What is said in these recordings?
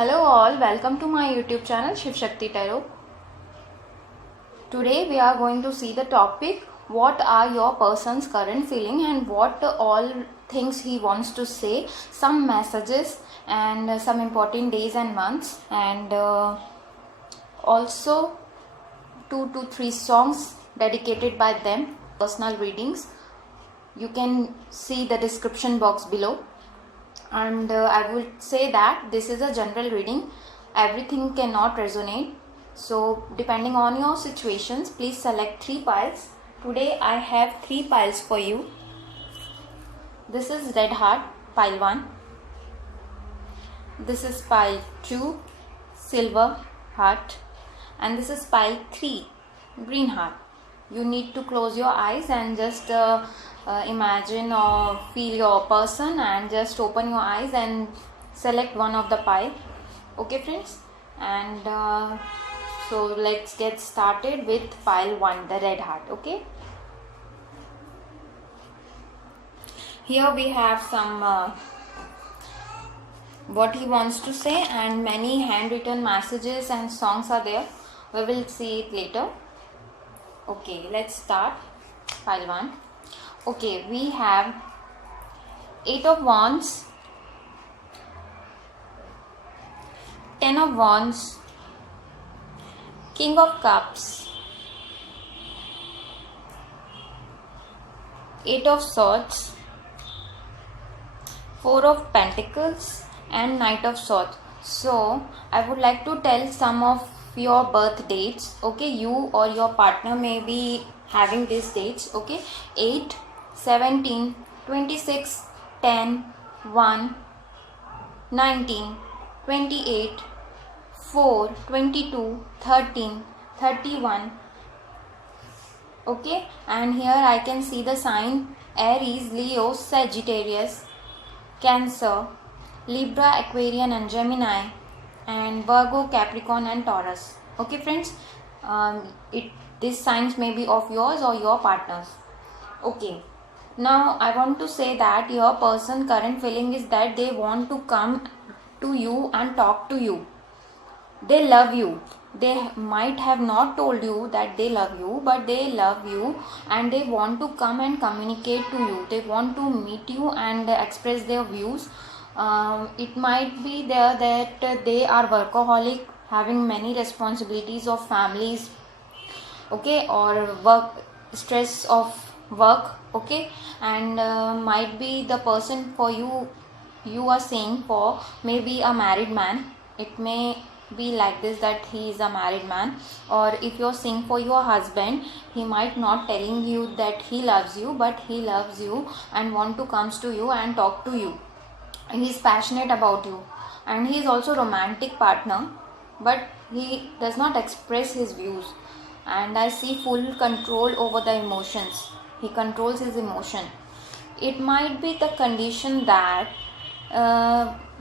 Hello all, welcome to my YouTube channel Shiv Shakti Tarot. Today we are going to see the topic, what are your person's current feeling and what all things he wants to say, some messages and some important days and months, and also 2 to 3 songs dedicated by them, personal readings. You can see the description box below. And I would say that this is a general reading. Everything cannot resonate. So depending on your situations, please select 3 piles. Today I have 3 piles for you. This is red heart, pile 1. This is pile 2, silver heart. And this is pile 3, green heart. You need to close your eyes and just imagine or feel your person and just open your eyes and select one of the pile. Okay friends, and so let's get started with pile 1, the red heart. Okay, here we have some what he wants to say, and many handwritten messages and songs are there. We will see it later. Okay, let's start pile 1. Okay, we have 8 of Wands, 10 of Wands, King of Cups, 8 of Swords, 4 of Pentacles and Knight of Swords. So I would like to tell some of your birth dates. Okay, you or your partner may be having these dates. Okay, 8, 17, 26, 10, 1, 19, 28, 4, 22, 13, 31. Okay, and here I can see the sign Aries, Leo, Sagittarius, Cancer, Libra, Aquarian and Gemini, and Virgo, Capricorn and Taurus. Okay friends, these signs may be of yours or your partners. Okay, now I want to say that your person current feeling is that they want to come to you and talk to you. They love you. They might have not told you that they love you, but they love you and they want to come and communicate to you. They want to meet you and express their views. It might be there that they are workaholic, having many responsibilities of families, okay, or work, stress of work, okay, and might be the person for you are saying for maybe a married man. It may be like this, that he is a married man, or if you're saying for your husband, he might not telling you that he loves you, but he loves you and want to comes to you and talk to you. He is passionate about you and he is also romantic partner, but he does not express his views. And I see full control over the emotions. He controls his emotion. It might be the condition that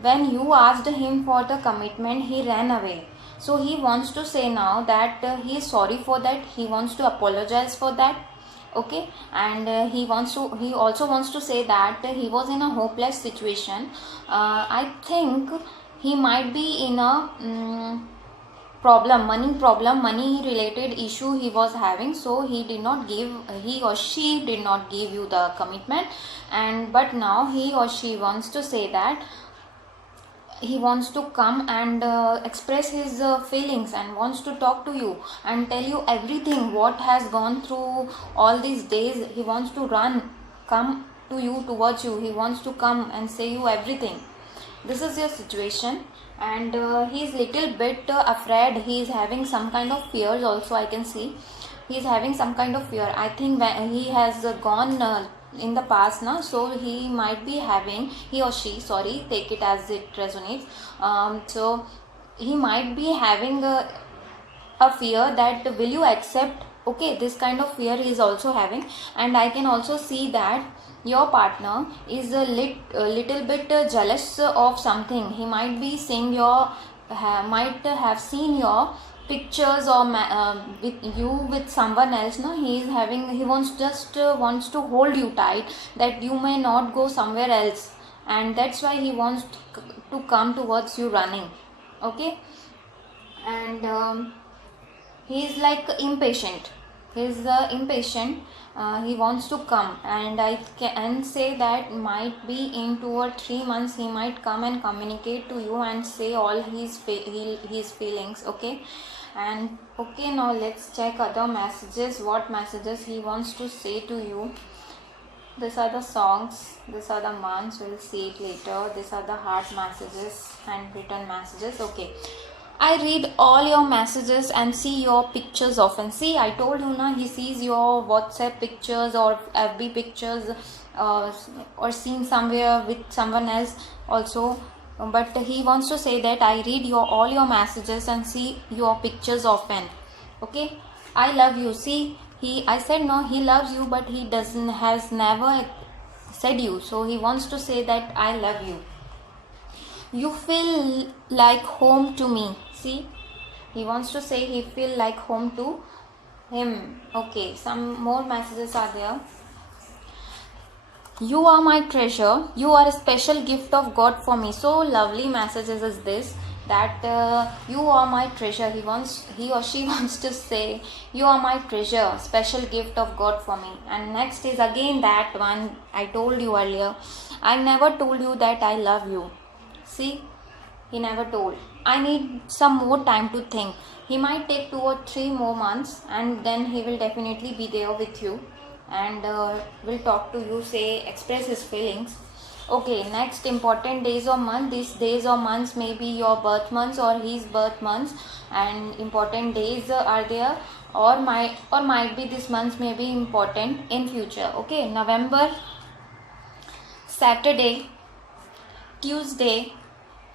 when you asked him for the commitment, he ran away. So he wants to say now that he is sorry for that. He wants to apologize for that. Okay, and he also wants to say that he was in a hopeless situation. I think he might be in a money related issue he was having, so he or she did not give you the commitment, but now he or she wants to say that he wants to come and express his feelings and wants to talk to you and tell you everything what has gone through all these days. He wants to come to you, towards you. He wants to come and say you everything. This is your situation, and he is little bit afraid. He is having some kind of fears also. I can see he is having some kind of fear. I think when he has gone in the past now, so he might be having, he or she, sorry, take it as it resonates. So he might be having a fear that will you accept. Okay, this kind of fear he is also having, and I can also see that your partner is a little bit jealous of something. He might be saying might have seen your pictures or with you with someone else. No, he wants to hold you tight, that you may not go somewhere else, and that's why he wants to come towards you running. okay. And he is like impatient. He is impatient. He wants to come, and I can say that might be in 2 or 3 months he might come and communicate to you and say all his feelings, okay. And okay, now let's check other messages, what messages he wants to say to you. These are the songs, these are the months, we'll see it later. These are the heart messages, handwritten messages, okay. I read all your messages and see your pictures often. See, I told you na, he sees your WhatsApp pictures or FB pictures, or seen somewhere with someone else also. But he wants to say that I read all your messages and see your pictures often. Okay, I love you. See, I said no, he loves you, but he has never said you. So he wants to say that I love you. You feel like home to me. See, he wants to say he feel like home to him. Okay, some more messages are there. You are my treasure. You are a special gift of God for me. So lovely messages is this, that you are my treasure. He or she wants to say you are my treasure, special gift of God for me. And next is again that one I told you earlier. I never told you that I love you. See, he never told. I need some more time to think. He might take 2 or 3 more months, and then he will definitely be there with you, and will talk to you, say, express his feelings. Okay, next, important days or month. These days or months may be your birth months or his birth months, and important days are there, or might be this month may be important in future. Okay, November, Saturday, Tuesday,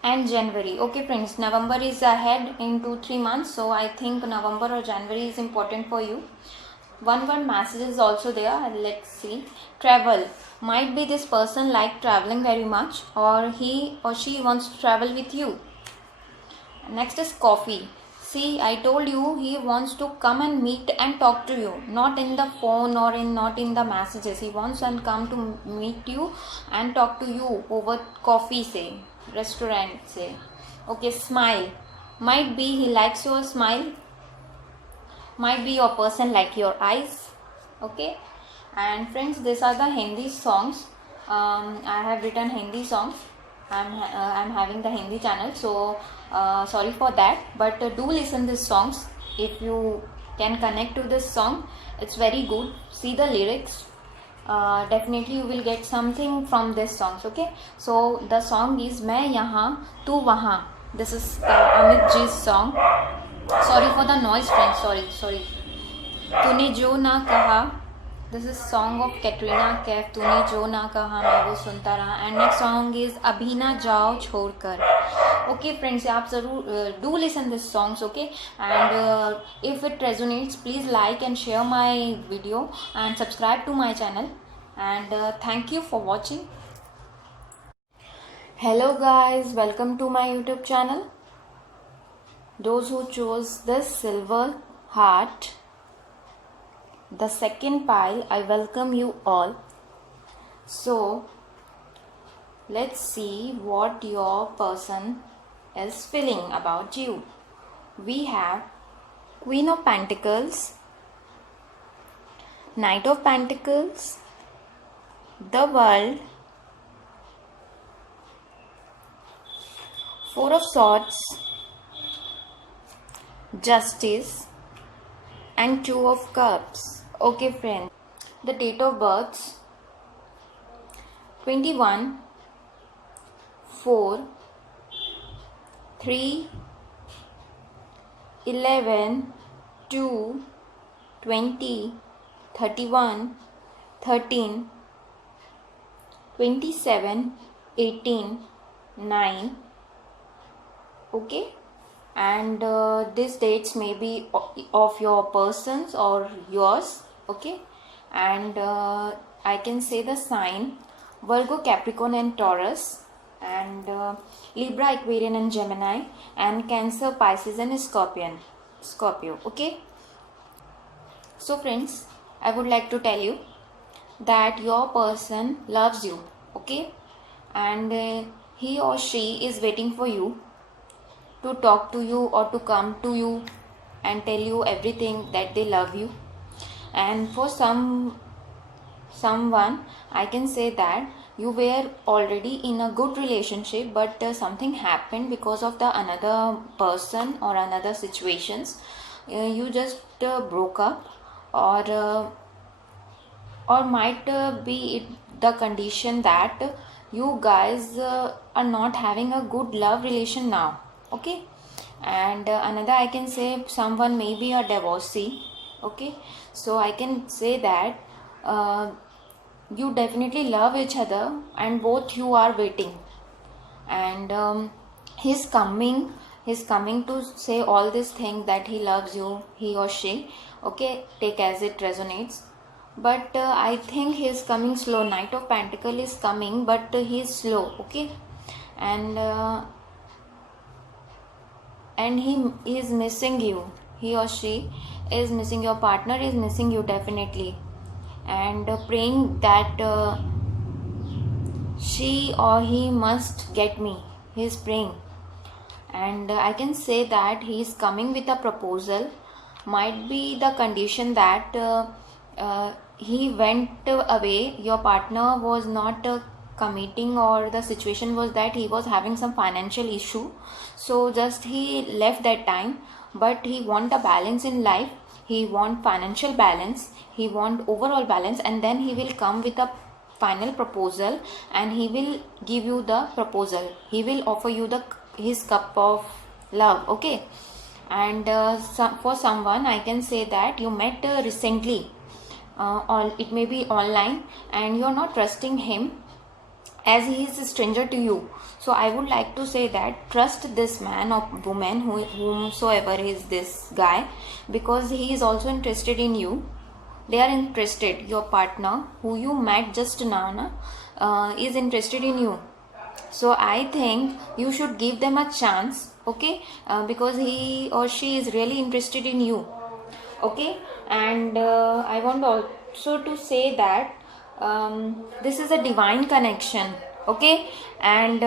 and January. Okay friends, November is ahead in 2-3 months, so I think November or January is important for you. One message is also there. Let's see. Travel. Might be this person like traveling very much, or he or she wants to travel with you. Next is coffee. See, I told you he wants to come and meet and talk to you, not in the phone or not in the messages. He wants and come to meet you and talk to you over coffee, say, restaurant, say. Okay, smile. Might be he likes your smile. Might be your person like your eyes. Okay. And friends, these are the Hindi songs. I have written Hindi songs. I'm having the Hindi channel, so sorry for that. But do listen these songs. If you can connect to this song, it's very good. See the lyrics. Definitely you will get something from this songs. Okay. So the song is मैं यहाँ तू वहाँ. This is Amit Ji's song. Sorry for the noise, friends. Sorry. तूने जो ना कहा. This is song of Katrina Kaif. तूने जो ना कहा मैं वो सुनता रहा. And next song is अभी ना जाओ छोड़कर. Okay friends, आप ज़रूर do listen this songs. Okay, and if it resonates, please like and share my video and subscribe to my channel. And thank you for watching. Hello guys, welcome to my YouTube channel. Those who chose this silver heart, the second pile, I welcome you all. So let's see what your person is feeling about you. We have Queen of Pentacles, Knight of Pentacles, the World, Four of Swords, Justice, and Two of Cups. Okay friends, the date of births 21 4 3 11 2 20 31 13 27 18 9. Okay, and these dates may be of your persons or yours. Okay, and I can say the sign Virgo, Capricorn and Taurus, and Libra, Aquarian and Gemini, and Cancer, Pisces and Scorpio. Okay, so friends, I would like to tell you that your person loves you. Okay, and he or she is waiting for you to talk to you or to come to you and tell you everything that they love you. And for someone, I can say that you were already in a good relationship, but something happened because of the another person or another situations. You just broke up, or might be the condition that you guys are not having a good love relation now. Okay. And another, I can say someone may be a divorcee. Okay. So I can say that you definitely love each other and both you are waiting, and he's coming to say all these things that he loves you, he or she. Okay, take as it resonates. But I think he's coming slow. Knight of Pentacle is coming, but he's slow. Okay. And he is missing you. He or she is missing, your partner is missing you definitely, and praying that she or he must get me. He is praying. And I can say that he is coming with a proposal. Might be the condition that he went away, your partner was not committing, or the situation was that he was having some financial issue, so just he left that time. But he want a balance in life, he want financial balance, he want overall balance, and then he will come with a final proposal, and he will give you the proposal, he will offer you his cup of love. Okay. And for someone, I can say that you met recently, it may be online, and you're not trusting him as he is a stranger to you. So I would like to say that trust this man or woman, whomsoever is this guy, because he is also interested in you. They are interested. Your partner who you met just now is interested in you. So I think you should give them a chance. Okay. Because he or she is really interested in you. Okay. And I want also to say that this is a divine connection. Okay. And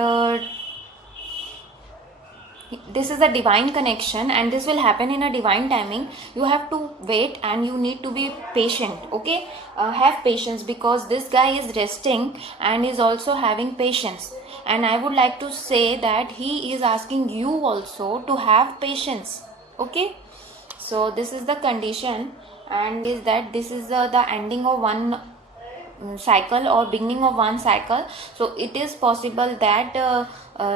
this is a divine connection, and this will happen in a divine timing. You have to wait, and you need to be patient. Okay. Have patience, because this guy is resting and is also having patience. And I would like to say that he is asking you also to have patience. Okay. So this is the condition, and is that this is the ending of one cycle or beginning of one cycle. So it is possible that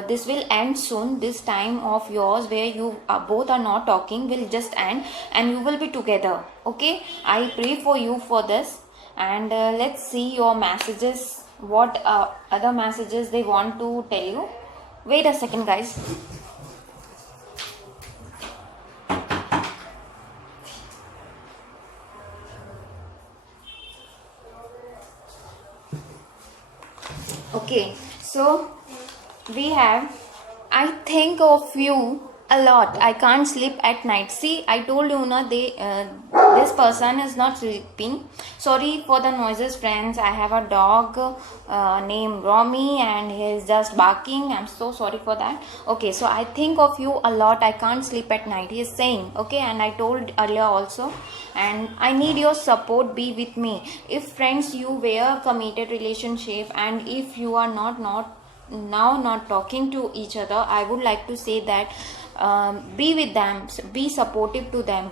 this will end soon. This time of yours where you both are not talking will just end, and you will be together. Okay. I pray for you for this. And let's see your messages, what other messages they want to tell you. Wait a second, guys. Okay, so we have, I think of you a lot. I can't sleep at night. See, I told you na, this person is not sleeping. Sorry for the noises, friends. I have a dog named Romy, and he is just barking. I'm so sorry for that. Okay, so I think of you a lot. I can't sleep at night, he is saying. Okay, and I told earlier also. And I need your support. Be with me. If friends, you were committed relationship, and if you are not talking to each other, I would like to say that be with them, be supportive to them.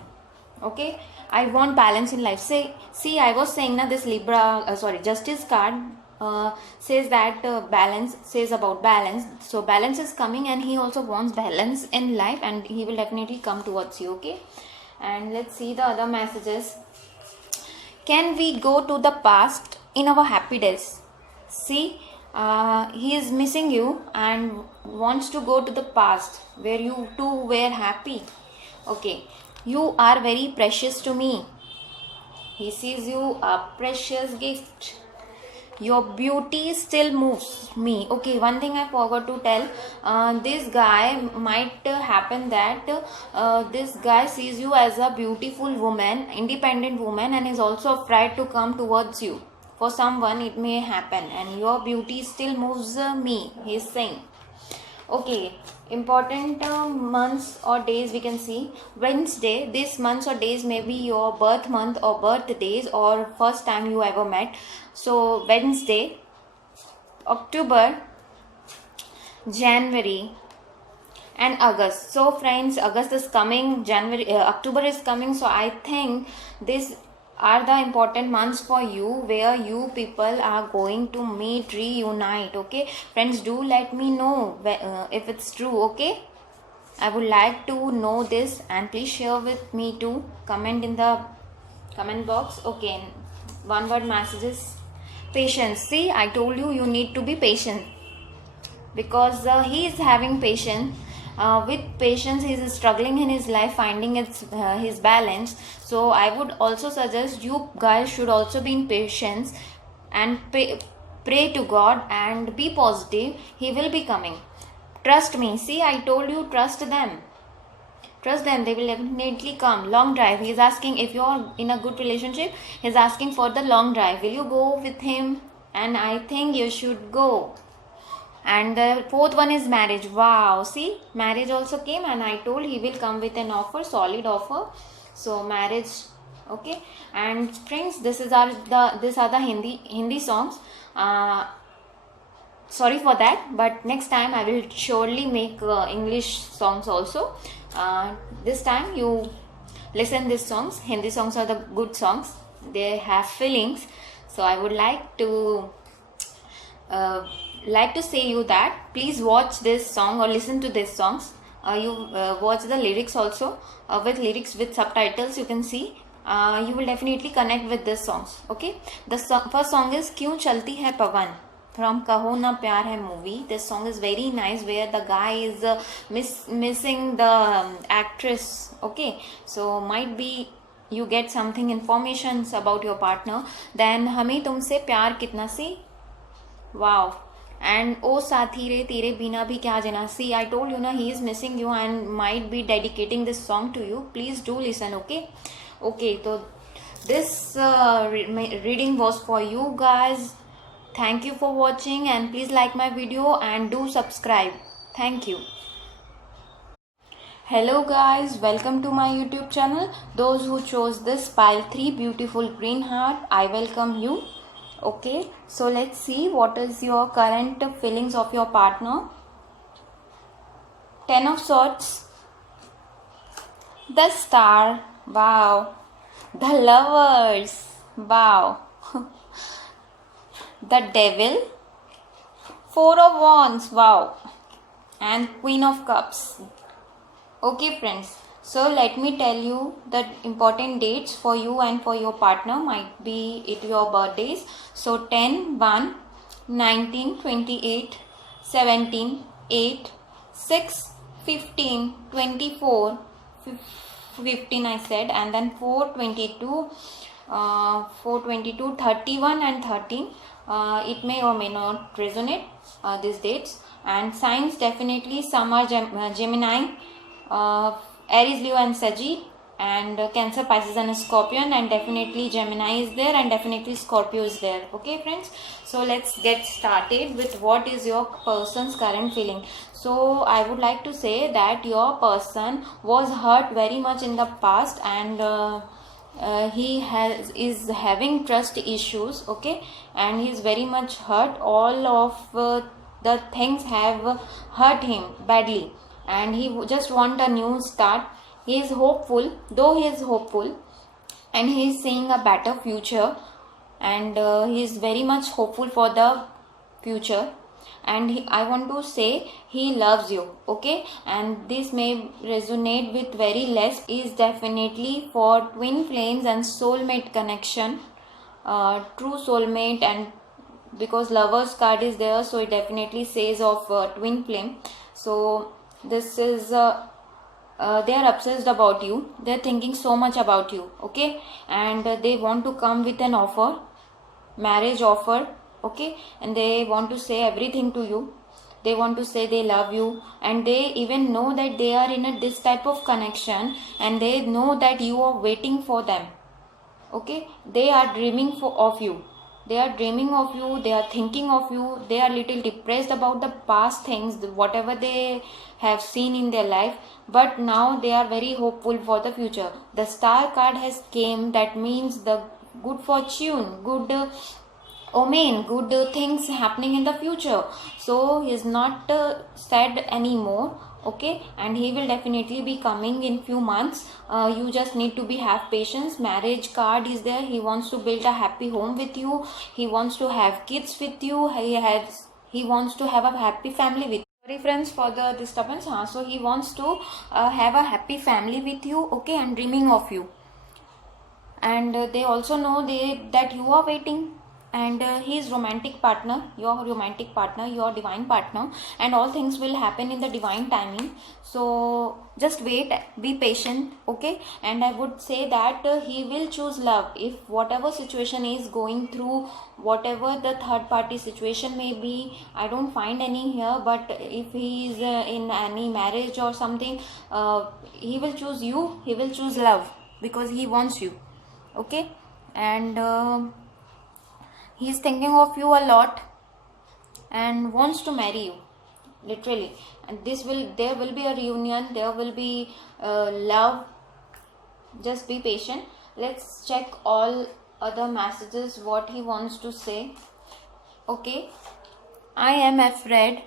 Okay. I want balance in life. See, I was saying this Justice card says that balance, says about balance. So balance is coming, and he also wants balance in life, and he will definitely come towards you. Okay. And let's see the other messages. Can we go to the past in our happy days? See, he is missing you and wants to go to the past where you two were happy. Okay. You are very precious to me. He sees you a precious gift. Your beauty still moves me. Okay, one thing I forgot to tell. This guy might happen that this guy sees you as a beautiful woman, independent woman, and is also afraid to come towards you. For someone, it may happen, and your beauty still moves me, he is saying. Okay, important months or days we can see. Wednesday, this months or days may be your birth month or birthdays or first time you ever met. So, Wednesday, October, January, and August. So, friends, August is coming, October is coming. So, I think these are the important months for you where you people are going to meet, reunite. Okay, friends, do let me know if it's true. Okay, I would like to know this, and please share with me too. Comment in the comment box. Okay, one word messages. Patience. See, I told you, you need to be patient because he is having patience. With patience, he is struggling in his life, finding his balance. So I would also suggest you guys should also be in patience and pray to God and be positive. He will be coming. Trust me. See, I told you, trust them. Trust them, they will definitely come. Long drive. He is asking if you're in a good relationship. He's asking for the long drive. Will you go with him? And I think you should go. And the fourth one is marriage. Wow, see, marriage also came, and I told he will come with an offer, solid offer. So marriage, okay. And friends, these are the Hindi songs. Sorry for that, but next time I will surely make English songs also. This time you listen these songs. Hindi songs are the good songs. They have feelings. So I would like to say you that please watch this song or listen to these songs. You watch the lyrics also with lyrics with subtitles. You can see. You will definitely connect with these songs. Okay. The first song is "Kyun Chalti Hai Pawan" from Kaho Na Pyar Hai movie. This song is very nice where the guy is missing the actress. Okay. So might be you get something informations about your partner. Then "Hame Tumse Pyar Kitna Si." Wow. And "Oh Saathi Re Tere Bina Bhi Kya Jina." See, I told you na, he is missing you and might be dedicating this song to you. Please do listen. Okay. Okay. So this reading was for you guys. Thank you for watching, and please like my video and do subscribe. Thank you. Hello guys, welcome to my YouTube channel. Those who chose this pile 3 beautiful green heart, I welcome you. Okay, so let's see what is your current feelings of your partner. 10 of Swords, the Star, wow, the Lovers, wow, the Devil, 4 of Wands, wow, and Queen of Cups. Okay friends, so let me tell you the important dates for you and for your partner. Might be it your birthdays. So 10, 1, 19, 28, 17, 8, 6, 15, 24, 15 I said, and then 4, 22, 31 and 13. It may or may not resonate these dates. And signs definitely some are Gemini, Aries, Leo and Saggy, and Cancer, Pisces and Scorpion, and definitely Gemini is there, and definitely Scorpio is there. Okay friends, so let's get started with what is your person's current feeling. So I would like to say that your person was hurt very much in the past, and he is having trust issues. Okay, and he is very much hurt. All of the things have hurt him badly, and he just want a new start. He is hopeful, though he is hopeful, and he is seeing a better future, and he is very much hopeful for the future. And I want to say he loves you. Okay, and this may resonate with very less. Is definitely for twin flames and soulmate connection, true soulmate. And because Lovers card is there, so it definitely says of twin flame. So this is they are obsessed about you. They are thinking so much about you. Okay, and they want to come with an offer, marriage offer. Okay, and they want to say everything to you. They want to say they love you, and they even know that they are in this type of connection, and they know that you are waiting for them. Okay, they are dreaming of you. they are dreaming of you, they are thinking of you, they are little depressed about the past things, whatever they have seen in their life, but now they are very hopeful for the future. The star card has came, that means the good fortune, good omen, good things happening in the future. So he is not sad anymore, okay, and he will definitely be coming in few months. You just need to be have patience. Marriage card is there. He wants to build a happy home with you, he wants to have kids with you, he wants to have a happy family with you. Sorry friends for the disturbance. So he wants to have a happy family with you, okay, and dreaming of you. And they also know that you are waiting, and his romantic partner, your divine partner, and all things will happen in the divine timing. So just wait, be patient, okay. And I would say that he will choose love. If whatever situation is going through, whatever the third party situation may be, I don't find any here, but if he is in any marriage or something, he will choose you, he will choose love, because he wants you, okay. And he's thinking of you a lot and wants to marry you, literally. And there will be a reunion, there will be love. Just be patient. Let's check all other messages, what he wants to say. Okay, I am afraid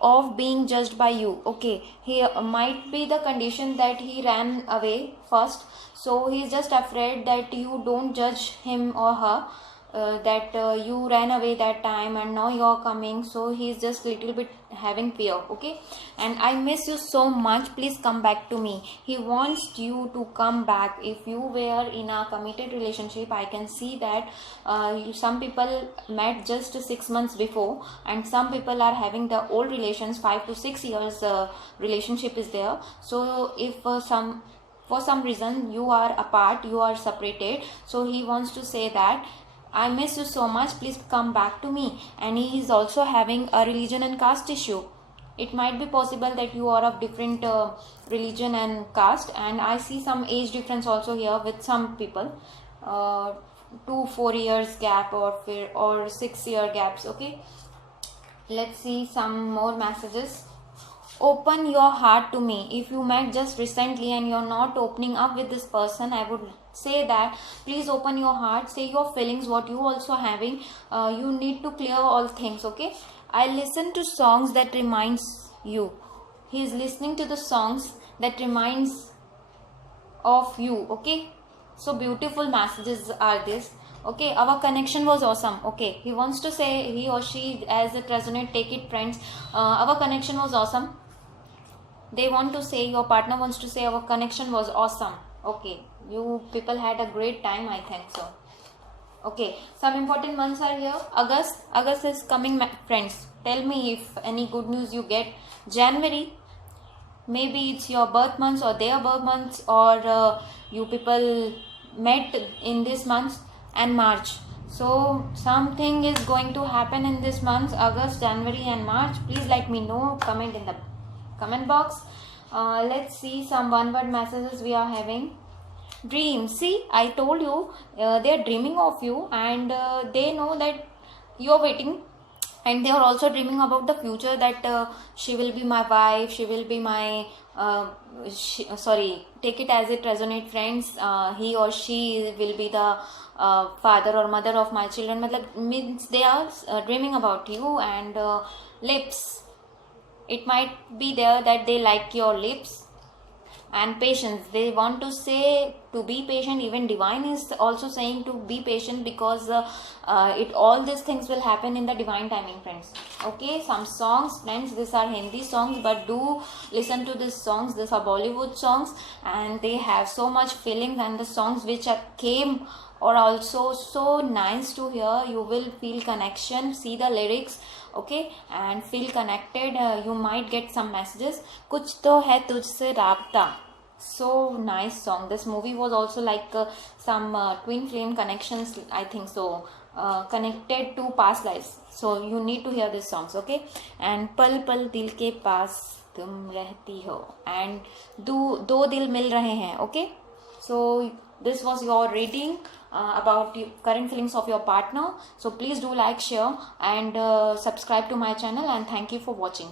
of being judged by you. Okay, he might be the condition that he ran away first, so he's just afraid that you don't judge him or her, that you ran away that time and now you're coming, so he's just little bit having fear, okay. And I miss you so much, please come back to me. He wants you to come back. If you were in a committed relationship, I can see that some people met just 6 months before, and some people are having the old relations, 5 to 6 years relationship is there. So if for some reason you are apart, you are separated, so he wants to say that I miss you so much, please come back to me. And he is also having a religion and caste issue. It might be possible that you are of different religion and caste, and I see some age difference also here with some people, 2-4 years gap or 6-year gaps, okay. Let's see some more messages. Open your heart to me. If you met just recently and you're not opening up with this person, I would say that please open your heart, say your feelings, what you also having. You need to clear all things, okay. I listen to songs that reminds you. He is listening to the songs that reminds of you, okay. So beautiful messages are this, okay. Our connection was awesome, okay. He wants to say, he or she, as it resonate, take it friends. Our connection was awesome. They want to say, your partner wants to say, our connection was awesome, okay. You people had a great time, I think so, okay. Some important months are here. August is coming, friends. Tell me if any good news you get. January, maybe it's your birth months or their birth months, or you people met in this month. And March, so something is going to happen in this month, August, January and March. Please let me know, comment in the comment box. Let's see some one word messages we are having. Dream. See, I told you, they are dreaming of you, and they know that you are waiting, and they are also dreaming about the future, that she will be my wife, she will be my take it as it resonate, friends. He or she will be the father or mother of my children. Means they are dreaming about you. And lips, it might be there that they like your lips. And patience, they want to say to be patient. Even divine is also saying to be patient, because all these things will happen in the divine timing, friends, okay. Some songs, friends, these are Hindi songs, but do listen to these songs. These are Bollywood songs, and they have so much feelings, and the songs which came are also so nice to hear. You will feel connection, see the lyrics, okay, and feel connected. You might get some messages. Kuch to hai tujhse rabta, so nice song. This movie was also like some twin flame connections, I think so, connected to past lives, so you need to hear these songs, okay. And pal pal dil ke paas tum rehti ho, and do dil mil rahe hain, okay. So this was your reading. about the current feelings of your partner. So please do like, share, and subscribe to my channel, and thank you for watching.